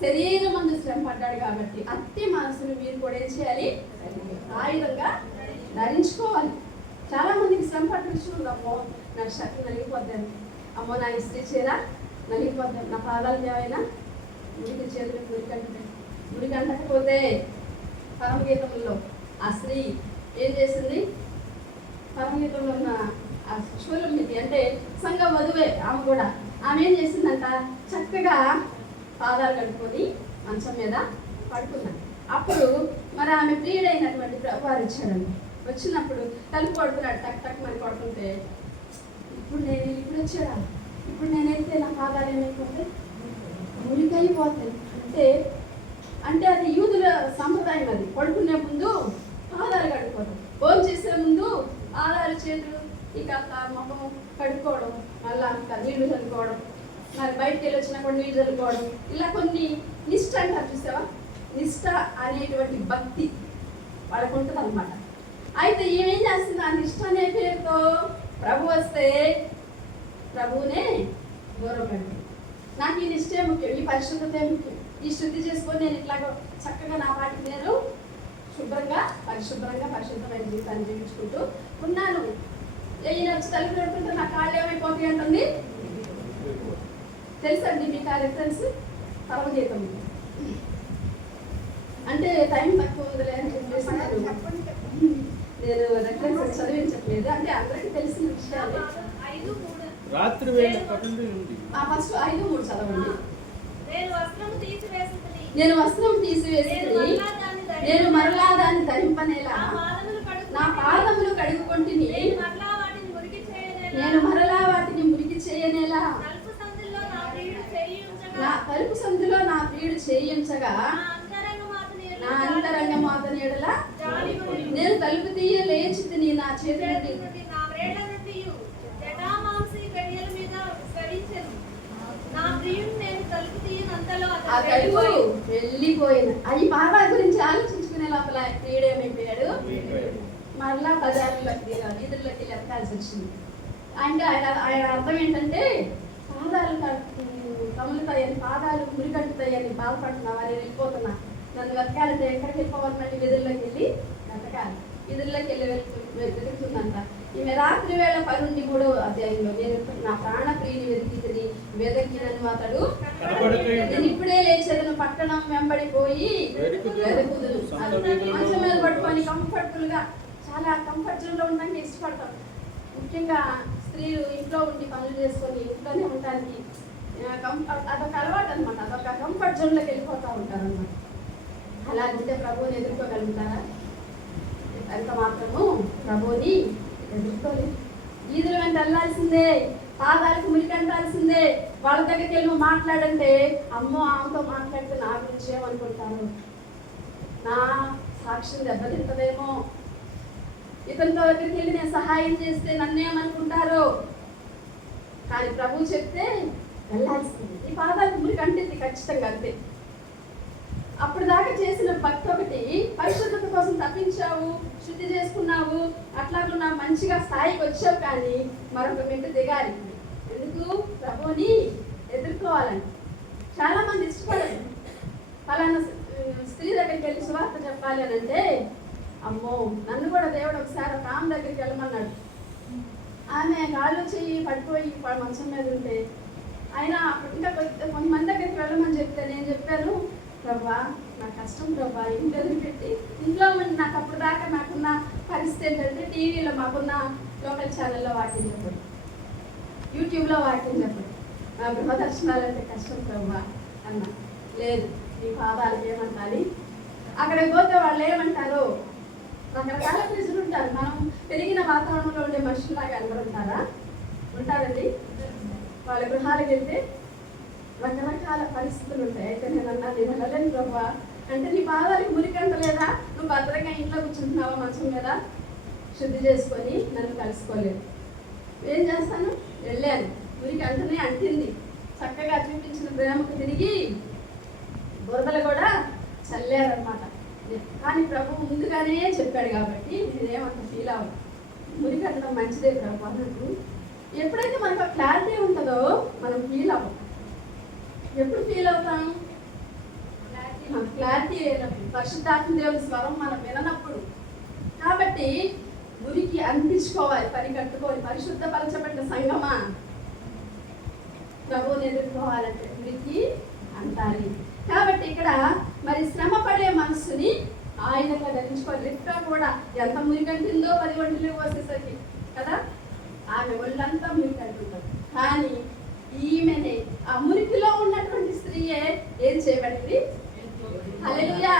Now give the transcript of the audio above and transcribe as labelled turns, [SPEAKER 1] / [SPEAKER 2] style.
[SPEAKER 1] శరీరం మందు శ్రమ పడ్డాడు కాబట్టి అట్టి మనసును మీరు కూడా ఏం చేయాలి? ఆయుధంగా ధరించుకోవాలి. చాలా మందికి శ్రమ పడ్డ అమ్మో నా శక్తి నలిగిపోద్దాను అమ్మో నా ఇస్త్రీ చీర నలిగిపోద్దాను నా పాదాలు ఏమైనా మురికి చేతులు మురికంటే మురికంటకపోతే పరమగీతంలో ఆ స్త్రీ ఏం చేసింది? పరమగీతంలో ఉన్న ఆ శూలమితి అంటే సంఘ వధువే ఆమె కూడా. ఆమె ఏం చేసిందంట? చక్కగా పాదాలు కడుక్కొని మంచం మీద పడుకున్నాను అప్పుడు మరి ఆమె ప్రియుడైనటువంటి ప్రభు వారు వచ్చాడండి వచ్చినప్పుడు తలుపు కొడుతున్నాడు టక్ టక్ మరి కొడుతుంటే ఇప్పుడు నేను ఇప్పుడు వచ్చాడా? ఇప్పుడు నేనైతే నా పాదాలు ఏమైపోతే మురికైపోతాయి అంటే అంటే అది యూదుల సంప్రదాయం అది. పడుకునే ముందు పాదాలు కడుక్కోవడం. భోజనం చేసే ముందు పాదాలు చేతులు ఇక ఆ ముఖం కడుక్కోవడం మళ్ళా అంత నీళ్ళు చల్లుకోవడం. మరి బయటకు వెళ్ళి వచ్చినా కూడా నీళ్ళు చల్లుకోవడం ఇలా కొన్ని నిష్ట అంటారు చూసావా? నిష్ట అనేటువంటి భక్తి వాళ్ళకు ఉంటుంది అనమాట అయితే ఏమేం చేస్తుంది? ఆ నిష్ట అనే పేరుతో ప్రభు వస్తే ప్రభువునే గౌరవపడి నాకు ఈ నిష్టే ముఖ్యం ఈ పరిశుద్ధతే ముఖ్యం. ఈ శుద్ధి చేసుకొని నేను ఇట్లా చక్కగా నా వాటికి నేను శుభ్రంగా పరిశుభ్రంగా పరిశుభ్రమైన జీవితాన్ని జీవించుకుంటూ ఉన్నాను. ఈయన వచ్చి తలుపు పెడుతుంటే నా కాళ్ళు ఏమైపోతాయి అంటుంది తెలుసండి మీకు ఆ రిఫరెన్స్ పరమగీతం. అంటే టైం తక్కువ ఉందిలే అని చెప్పేసి నేను నేను రెఫరెన్స్ చదివించట్లేదు అంటే అందరికీ తెలిసిన విషయాలే.
[SPEAKER 2] రాత్రి వేళ
[SPEAKER 1] ఫస్ట్ ఐదు మూడు చదవండి.
[SPEAKER 3] నేను
[SPEAKER 1] నేను వస్త్రం తీసివేసి నేను మరలా దాన్ని ధరింపనేలా. నా పాదములు కడుగుకొంటిని
[SPEAKER 3] నేను మరలా వాటిని మురికి చేయనేలా
[SPEAKER 1] నేను మరలా వాటిని మురికి చేయనేలా
[SPEAKER 3] తలుపు సందుల్లో నా ప్రియుడు చేయి ఉంచగా
[SPEAKER 1] నా తలుపు సందులో నా ప్రియుడు చేయించగా
[SPEAKER 3] నా అంతరంగ మాతని ఎడల
[SPEAKER 1] నా అంతరంగ మాతని ఎడల
[SPEAKER 3] జాలి ఉండి
[SPEAKER 1] నేను తలుపు తీయ లేచి తిని నా చేతి ఆ తలుపు
[SPEAKER 3] వెళ్ళిపోయి
[SPEAKER 1] వెళ్ళిపోయింది అది బాబా గురించి ఆలోచించుకునే లోపల ప్రియుడు ఏమైపోయాడు మరలా బజార్లోకి దిగాలి వీధుల్లోకి వెళ్ళి వచ్చింది. అంటే ఆయన ఆయన అర్థం ఏంటంటే కములుతాయని పాదాలు మురికట్టుతాయని బాధపడుతున్నావా నేను వెళ్ళిపోతున్నా. నన్ను వెతకాలంటే ఎక్కడికి వెళ్ళిపోవాలి? మళ్ళీ వీధుల్లోకి వెళ్ళి వెతకాలి. వీధుల్లోకి వెళ్ళి వెతుకు- వెతుకుతుందంట ఈమె రాత్రి వేళ పనుండి మూడో అధ్యాయంలో. నేను నా ప్రాణ ప్రియుని వెతికితిని వెదకినను అతడు. నేను ఇప్పుడే లేచేదను పట్టణం.
[SPEAKER 2] వెతుకుదును.
[SPEAKER 1] అది
[SPEAKER 2] వీధులలో
[SPEAKER 1] మంచం మీద పట్టుకొని కంఫర్టబుల్గా చాలా కంఫర్ట్ జోన్లో ఉండడానికి ఇష్టపడతాం ముఖ్యంగా స్త్రీలు ఇంట్లో ఉండి పనులు చేసుకొని ఇంట్లోనే ఉండడానికి కంఫర్ట్ అదొక అలవాటు అనమాట అదొక కంఫర్ట్ జోన్లోకి వెళ్ళిపోతూ ఉంటారు అనమాట అలాగుంటే ప్రభువుని ఎదుర్కోగలుగుతారా? ఎంత మాత్రము ప్రభువుని ఎదుర్కోలేదు. వీధుల వెంట వెళ్ళాల్సిందే పాదాలకు మురికంటాల్సిందే వాళ్ళ దగ్గరికి వెళ్ళి మాట్లాడంటే అమ్మో ఆమెతో మాట్లాడితే నా గురించి ఏమనుకుంటాను నా సాక్ష్యం దెబ్బతింటదేమో ఇతనితో దగ్గరికి వెళ్ళి నేను సహాయం చేస్తే నన్నేమనుకుంటారు? కానీ ప్రభు చెప్తే వెళ్ళాల్సింది ఈ పాదాలు మురికి ఖచ్చితంగా అంతే. అప్పుడు దాకా చేసిన భక్తి ఒకటి పరిశుద్ధత కోసం తప్పించావు శుద్ధి చేసుకున్నావు అట్లాగే నా మంచిగా స్థాయికి వచ్చావు కానీ మరొక మెట్టు దిగాలి. ఎందుకు? ప్రభుని ఎదుర్కోవాలని. చాలా మంది ఇష్టపడరు. ఫలానా స్త్రీ దగ్గరికి వెళ్ళి సువార్త చెప్పాలి అని అంటే అమ్మో నన్ను కూడా దేవుడు ఒకసారి ఒక ఆమె దగ్గరికి వెళ్ళమన్నాడు. ఆమె కాళ్ళు చెయ్యి పడిపోయి మంచం మీద ఉంటే ఆయన ఇంకా కొంతమంది దగ్గరికి వెళ్ళమని చెప్తే నేను చెప్పాను ప్రభా నా కష్టం ప్రభా ఇంటి పెట్టి ఇంట్లో ఉండి నాకు అప్పుడు దాకా నాకున్న పరిస్థితి ఏంటంటే టీవీలో మాకున్న లోకల్ ఛానల్లో వాక్యం చెప్పడు. యూట్యూబ్లో వాక్యం చెప్పడు. నా గృహ దర్శనాలు అంటే కష్టం ప్రభా అన్న. లేదు నీ పాదాలకు ఏమంటాలి? అక్కడ పోతే వాళ్ళు ఏమంటారు? రకరకాల ప్రజలు ఉంటారు. మనం పెరిగిన వాతావరణంలో ఉండే మనుషులాగా అందరూ ఉంటారా? ఉంటారండి? వాళ్ళ గృహాలకు వెళ్తే రకరకాల పరిస్థితులు ఉంటాయి. అయితే నేను అన్నా నేను వెళ్ళలేను ప్రభా అంటే నీ పాదాలకు మురికంట లేదా నువ్వు భద్రంగా ఇంట్లో కూర్చుంటున్నావా మంచం మీద? శుద్ధి చేసుకొని నన్ను కలుసుకోలేదు. ఏం చేస్తాను? వెళ్ళాను. మురికి అంటనే అంటింది. చక్కగా చూపించిన ప్రేమకు తిరిగి బురదలు కూడా చల్లారనమాట కానీ ప్రభు ముందుగానే చెప్పాడు కాబట్టి నేనేమంత ఫీల్ అవ్వను. మురికి అంటడం మంచిదే ప్రభు అన్నట్టు ఎప్పుడైతే మనకు క్లారిటీ ఉంటుందో మనం ఫీల్ అవ్వం ఎప్పుడు ఫీల్ అవుతాం? మన క్లారిటీ పరిశుద్ధాత్మ దేవుని స్వరం మనం విననప్పుడు. కాబట్టి గురికి అందించుకోవాలి పని కట్టుకోవాలి పరిశుద్ధపరచబడిన సంగమా ప్రభువుని ఎదుర్కోవాలంటే గురికి అంటాలి కాబట్టి ఇక్కడ మరి శ్రమ పడే మనసుని ఆయుధంగా ధరించుకోవాలి లిప్టా కూడా ఎంత మురికంటిందో పది వంటలు పోసేసరికి కదా? ఆమె ఒళ్ళంతా మురికంటుంటుంది కానీ ఈమెనే ఆ మురికిలో ఉన్నటువంటి స్త్రీయే ఏం చేయబడింది? హల్లెలూయా.